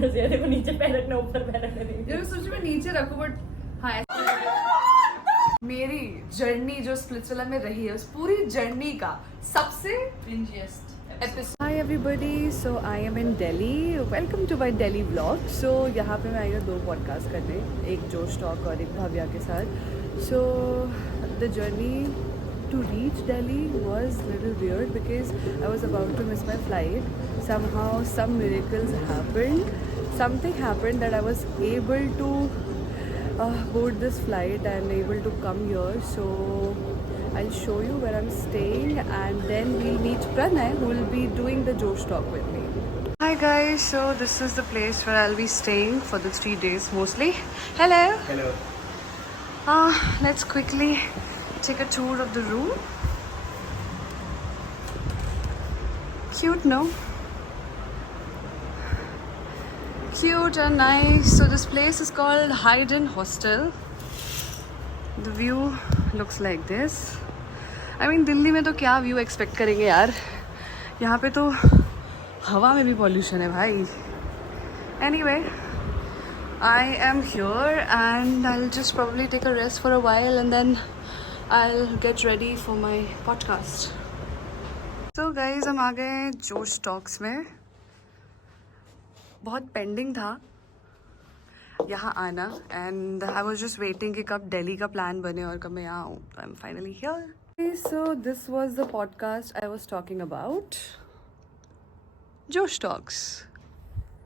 मर्जी है, देखो नीचे पैर रखना, ऊपर पैर रखना नहीं। मैं सोच मैं नीचे रखूं, बट हाँ मेरी जर्नी जो स्प्लिट्सविला में रही है उस पूरी जर्नी का सबसे episode. Hi everybody, so I am in Delhi. Welcome to my Delhi vlog. So यहाँ पे मैं आई हूँ 2 पॉडकास्ट करने, एक जोश टॉक और एक भव्या के साथ. So the journey to reach Delhi was little weird because I was about to miss my flight. Somehow some miracles happened. Something happened that I was able to board this flight and able to come here. So I'll show you where I'm staying and then we'll meet Pranay who will be doing the Josh talk with me. Hi guys, so this is the place where I'll be staying for the 3 days mostly. Hello. Hello. Let's quickly take a tour of the room. Cute, no? Cute and nice. So this place is called Hayden Hostel. The view looks like this. I mean Delhi में तो क्या view expect करेंगे यार, यहाँ पे तो हवा में भी पॉल्यूशन है भाई. Anyway, I am here and I'll just probably take a rest for a while and then I'll get ready for my podcast. So guys, हम आ गए जोश टॉक्स में. बहुत पेंडिंग था यहाँ आना and I was just waiting कि कब दिल्ली का प्लान बने और कब मैं यहाँ आऊँ. I am finally here. So this was the podcast I was talking about, Josh talks.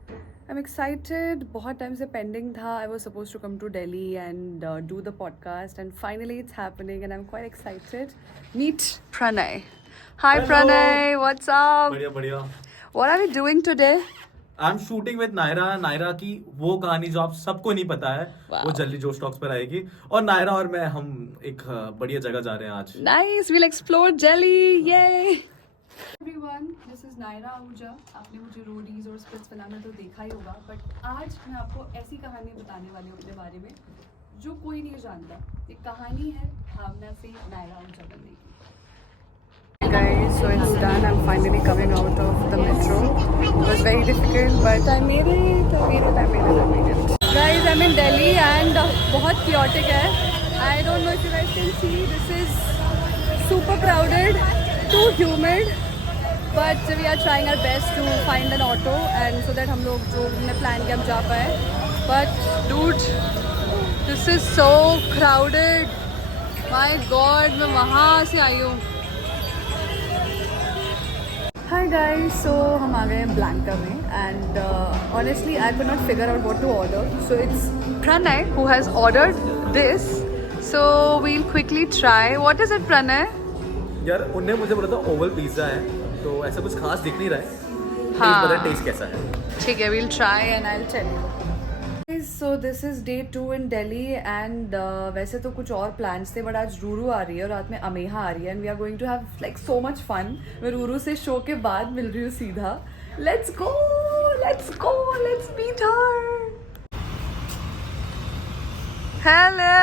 I am excited. बहुत टाइम से पेंडिंग था. I was suppose to come to Delhi and do the podcast and finally it's happening and I am quite excited. Meet Pranay. Hi Pranay, what's up? बढ़िया बढ़िया. What are we doing today? I am shooting with Naira. Naira की वो कहानी जो आप सबको नहीं पता है, वो जल्दी जोश टॉक्स पर आएगी. और नायरा और मैं हम एक बढ़िया जगह जा रहे हैं आज. Nice, we'll explore Delhi. Yay! Everyone, this is Naira Ahuja. आपने मुझे रोडीज और स्प्लिट्सविला में तो देखा ही होगा, बट आज मैं आपको ऐसी कहानी बताने वाली हूँ अपने बारे में जो कोई नहीं जानता. एक कहानी है भावना से नायरा आहुजा बनने की. Guys, so it's done. I'm finally coming out of the metro. It was very difficult, but I made it. I made it. Guys, I'm in Delhi and बहुत chaotic है. I don't know if you guys can see. This is super crowded, too humid. But we are trying our best to find an auto and so that हम लोग जो हमने plan किया हम जा पाए. But dude, this is so crowded. My God, मैं वहाँ से आई हूँ. Hi guys, so हम आ गए Blanca में and honestly I could not figure out what to order. So it's Pranay who has ordered this. So we'll quickly try. What is it, Pranay? यार उनने मुझे बोला था ओवल पिज्जा है, तो ऐसा कुछ खास दिख नहीं रहा है. हाँ. टेस्ट कैसा है? ठीक है, we'll try and I'll tell you. So this is day 2 in Delhi and वैसे तो कुछ और plans थे but आज रूरू आ रही है और रात में अमेहा आ रही है and we are going to have like so much fun. मैं रूरू से शो के बाद मिल रही हूँ सीधा. Let's go, let's meet her. Hello.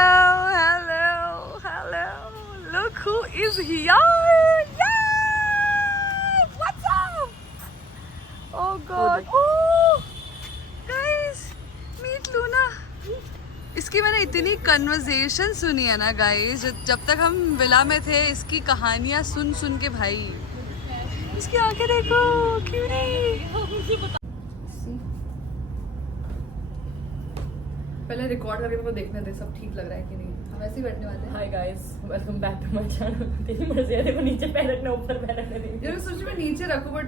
Look who is here. Yay! What's up? Oh God. Oh, guys. Meet Luna. इसकी मैंने इतनी कन्वर्सेशन सुनी है ना गाइस, जब तक हम विला में थे इसकी कहानियाँ सुन के भाई. इसकी आंखें देखो, क्यूटी. पहले रिकॉर्ड करके मेरे को देखने दे सब ठीक लग रहा है कि नहीं. हम ऐसे ही बैठने वाले हैं. Hi guys, welcome back to my channel. तेरी मर्जी है, देखो नीचे पैर रखना, ऊपर पैर रखना नहीं. मैं सोच मैं नीचे रखूं, बट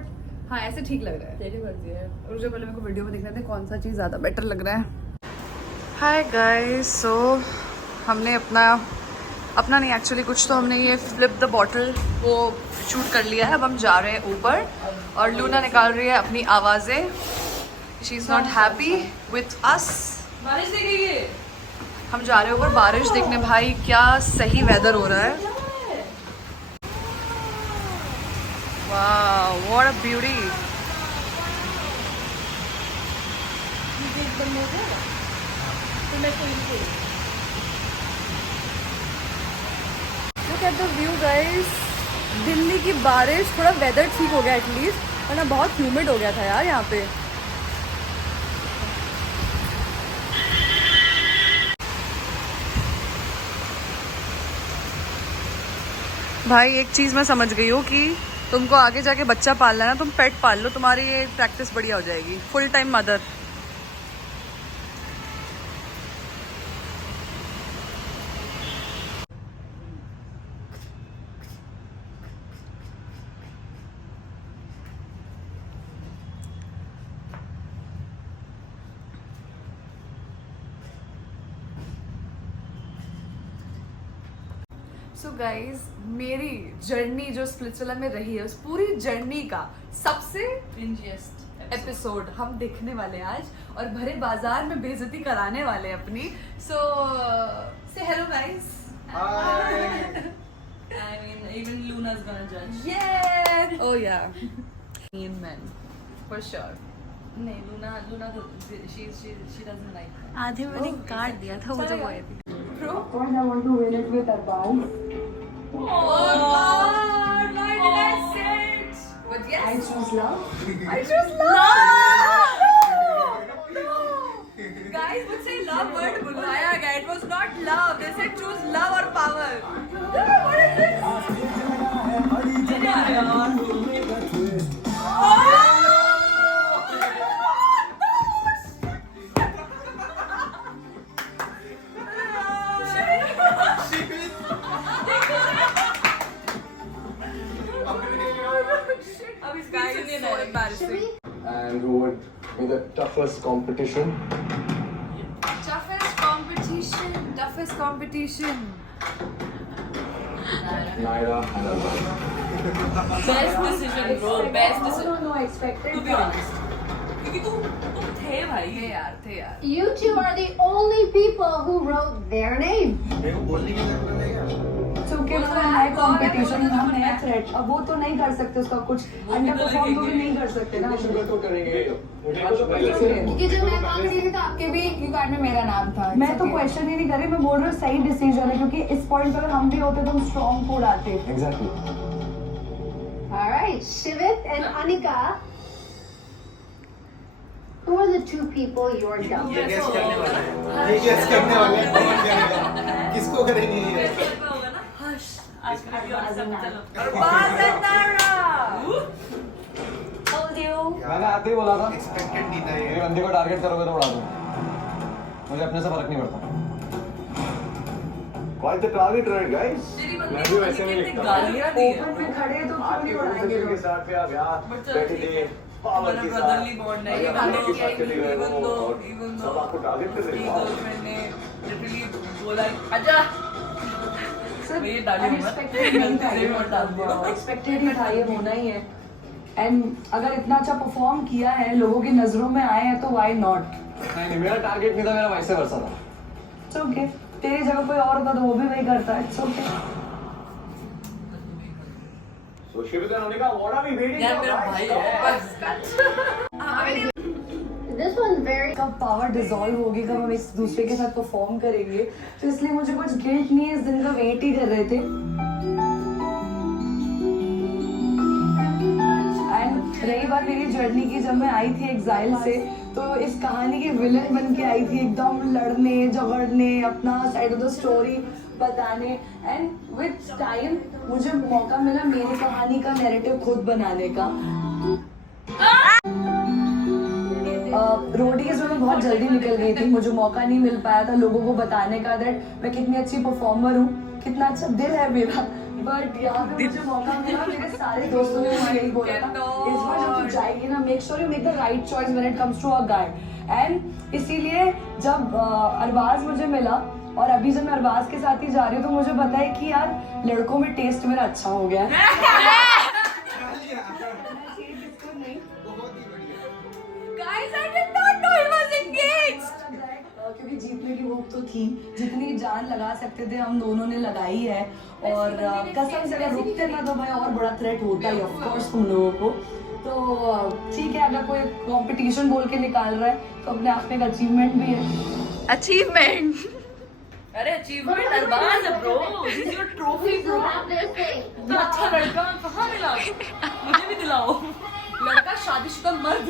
हाँ ऐसे ठीक लग रहा है. तेरी मर्जी है. और जो पहले मेरे को वीडियो में देखना था कौन सा चीज़ ज़्यादा बेटर लग रहा है. हाय गाइस, सो हमने अपना नहीं एक्चुअली कुछ तो हमने ये फ्लिप द बॉटल वो शूट कर लिया है. अब हम जा रहे हैं ऊपर और लूना निकाल रही है अपनी आवाज़ें. She is not happy with us. बारिश देख रही है. हम जा रहे हैं ऊपर बारिश देखने. भाई क्या सही वेदर हो रहा है. वाह, what a beauty. Look at the view guys. Delhi की बारिश, थोड़ा वेदर ठीक हो गया एटलीस्ट, वरना बहुत ह्यूमिड हो गया था यार यहाँ पे. भाई एक चीज़ मैं समझ गई हूँ कि तुमको आगे जाके बच्चा पालना है ना, तुम पेट पाल लो, तुम्हारी ये प्रैक्टिस बढ़िया हो जाएगी। Full time mother. So guys, मेरी जर्नी जो स्प्लिट्सविला में रही है उस पूरी जर्नी का सबसे एपिसोड हम देखने वाले हैं आज, और भरे बाजार में बेइज्जती कराने वाले हैं अपनी। सो से hello guys. I mean, even Luna's gonna judge. Yeah, Oh yeah. mean men for sure. नहीं, Luna she doesn't like that. आधे मैंने काट दिया था, मुझे वो Bro, Of course, I want to win it with Arbaz. oh God, why did I say it? But yes, I choose love. I choose love. No. Guys, मुझसे love word बुलवाया गया. It was not love. They said choose love or power. What is this? अब इस guys, it's so embarrassing. And who would be the toughest competition? Toughest competition. Naira and Arbaz. Best decision, bro. Best decision. No, expected. To be honest. क्योंकि तुम थे भाई. थे यार. You two are the only people who wrote their name. So okay, मतलब नया competition है, नया थ्रेट, अब वो तो नहीं कर सकते उसका कुछ, अंडर परफॉर्म तो भी नहीं कर सकते ना। शुगर तो करेंगे। मुझे तो पहले से क्योंकि जब मैं मांग रही थी तो आपके भी की कार्ड में मेरा नाम था। मैं तो क्वेश्चन ही नहीं कर रही, मैं बोल रही हूँ सही डिसीजन है, क्योंकि इस पॉइंट पर हम भी होते तो हम स्ट्रॉन्ग को उड़ाते। Exactly. All right, Shivit and Anika. Who are the two people you're down with? Guess करने वाले हैं, ये गेस करने वाले हैं, कौन करेगा, किसको करेंगे ये? होगा ना. Hush. आज का video और सब चलो. Arbaz and Naira. Told you. मैंने आते ही बोला था एक्सपेक्टेड नहीं था मेरे ये। बंदे को टारगेट करोगे तो उड़ा दूँ। मुझे अपने से फर्क नहीं पड़ता। Quite the target right guys. तेरी मैं बंदी भी वैसे नहीं लिखता। गालियाँ दी ओपन पे खड़े तो क्यों आपके नहीं उड़ाएंगे के लोग? साथ पे आप यहाँ But चलो बैठे ठीक थे है. पावर हमारा के brotherly साथ bond है. और ये अपने गाली के साथ की चले गए even वो though और सब आपको टारगेट कर रहे मेरी हैं। girlfriend ने literally बोला आजा. मैं ये डाली हूँ मैं. अनएक्सपेक्टेड नहीं था ये, एक्सपेक्टेड ही था, ये होना ही है। एंड अगर इतना अच्छा परफॉर्म किया है, लोगों की नजरों में आए हैं, तो व्हाई नॉट? नहीं मेरा टारगेट नहीं था, मेरा वैसे वर्षा था। इट्स ओके, तेरी जगह कोई और होता तो वो भी वही करता है। It's okay. So Shivita and Anika, what are we waiting यार for? मेरा guys? भाई Come है. on. This one's very. कब पावर डिसॉल्व होगी, कब हम एक दूसरे के साथ परफॉर्म करेंगे, तो इसलिए मुझे कुछ गिल्ट नहीं है, इस दिन का वेट ही कर रहे थे। एंड रही बात मेरी जर्नी की, जब मैं आई थी एग्जाइल से, तो इस कहानी की विलन बन के आई थी, एकदम लड़ने झगड़ने, अपना साइड ऑफ द स्टोरी बताने। एंड विद टाइम मुझे मौका मिला मेरी कहानी का नैरेटिव खुद बनाने का। रोडीज में मैं बहुत जल्दी निकल गई थी, मुझे मौका नहीं मिल पाया था लोगों को बताने का दैट मैं कितनी अच्छी परफॉर्मर हूँ, कितना अच्छा दिल है मेरा। बट यहाँ पे मुझे मौका मिला, मेरे सारे दोस्तों ने मुझे यही बोला था, इस बार जब तू जाएगी ना, make sure you make the right choice when it comes to a guy. And इसीलिए जब अरबाज मुझे मिला, और अभी जब मैं अरबाज के साथ ही जा रही हूँ, तो मुझे पता है कि यार लड़कों में टेस्ट मेरा अच्छा हो गया है। Guys, I did not know he was engaged. क्योंकि जीतने की भूख तो थी, जितनी जान लगा सकते थे हम दोनों ने लगाई है, और कसम से अगर रुकते ना तो भाई और बड़ा थ्रेट होता ही ऑफ कोर्स तुम लोगों को। तो ठीक है, अगर कोई कंपटीशन बोल के निकाल रहा है तो अपने आप में एक अचीवमेंट भी है। Achievement. अरे अचीवमेंट अरबाज है bro. This is your trophy bro. इतना अच्छा लड़का कहाँ मिला? मुझे भी दिलाओ. लड़का शादीशुदा मर्द.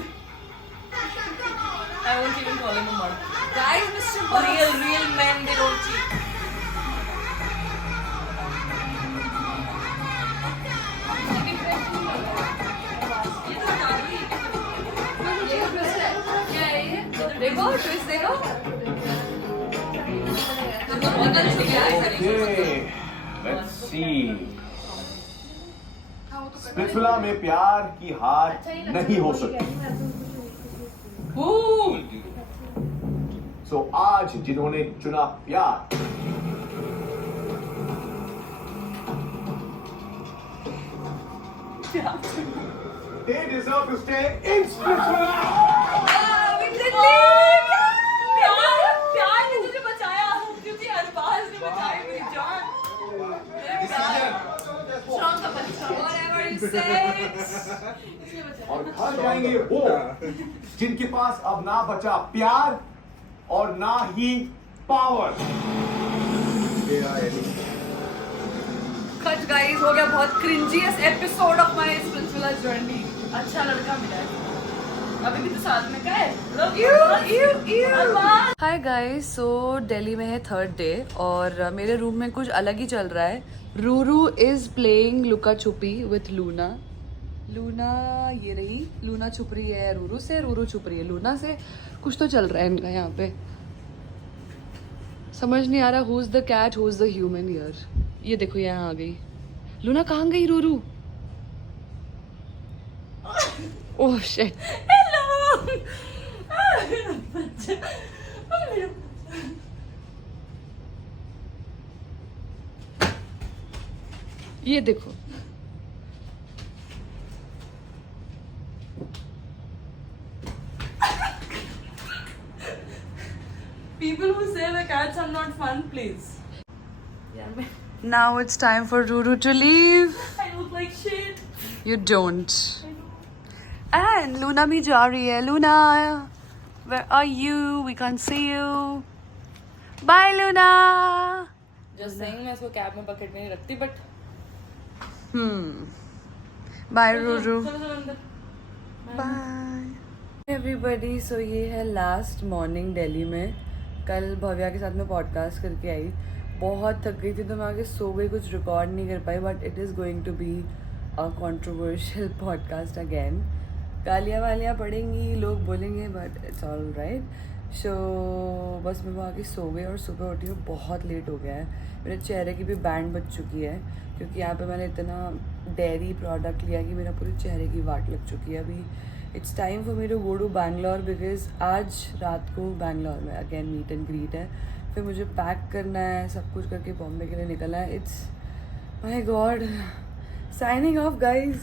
I won't even call him a murder. Guys, Mr. Real men, they don't cheat. देखो ट्विस्ट देखो Okay, let's see. स्प्लिट्सविला में प्यार की हार नहीं हो सकती. So आज जिन्होंने चुना प्यार, they deserve to stay in Splitsvilla. प्यार ने तुझे बचाया क्योंकि अरबाज ने बचाई मेरी जान. और घर जाएंगे वो जिनके पास अब ना बचा प्यार और ना ही पावर. कट गाइस, हो गया बहुत cringiest episode of my Splitsvilla journey. अच्छा लड़का मिला है. अभी भी तो साथ में का है. हाय गाइस, सो दिल्ली में है थर्ड डे और मेरे रूम में कुछ अलग ही चल रहा है. रूरू इज प्लेइंग लुका छुपी विथ लूना. लूना ये रही, लूना छुप रही है रूरू से, रूरू छुप रही है लूना से. कुछ तो चल रहा है इनका यहाँ पे, समझ नहीं आ रहा who is the cat who is the human here. ये देखो यहाँ आ गई लूना. कहाँ गई रूरू? Oh shit. ये देखो People who say the cats are not fun, please. now it's time for Ruru to leave. I look like shit. You don't. And Luna भी जा रही है. Luna, where are you? We can't see you. Bye Luna. Just saying मैं इसको cab में पकड़ नहीं रखती but. Bye Ruru. चलो अंदर. Bye everybody. So ये है लास्ट मॉर्निंग दिल्ली में. कल भव्या के साथ में पॉडकास्ट करके आई. बहुत थक गई थी तो मैं आगे सो गई, कुछ रिकॉर्ड नहीं कर पाई. But it is going to be a controversial podcast again. गालियाँ वालियाँ पड़ेंगी, लोग बोलेंगे, but it's all right. So बस मैं वहाँ आके सो गई और सुबह उठी हूँ. बहुत लेट हो गया है. मेरे चेहरे की भी बैंड बज चुकी है क्योंकि यहाँ पे मैंने इतना डेयरी प्रोडक्ट लिया कि मेरा पूरे चेहरे की वाट लग चुकी है. अभी it's time for me to go to Bangalore because आज रात को बैंगलोर में अगेन मीट एंड ग्रीट है. फिर मुझे पैक करना है, सब कुछ करके बॉम्बे के लिए निकलना है. It's my God. Signing off guys.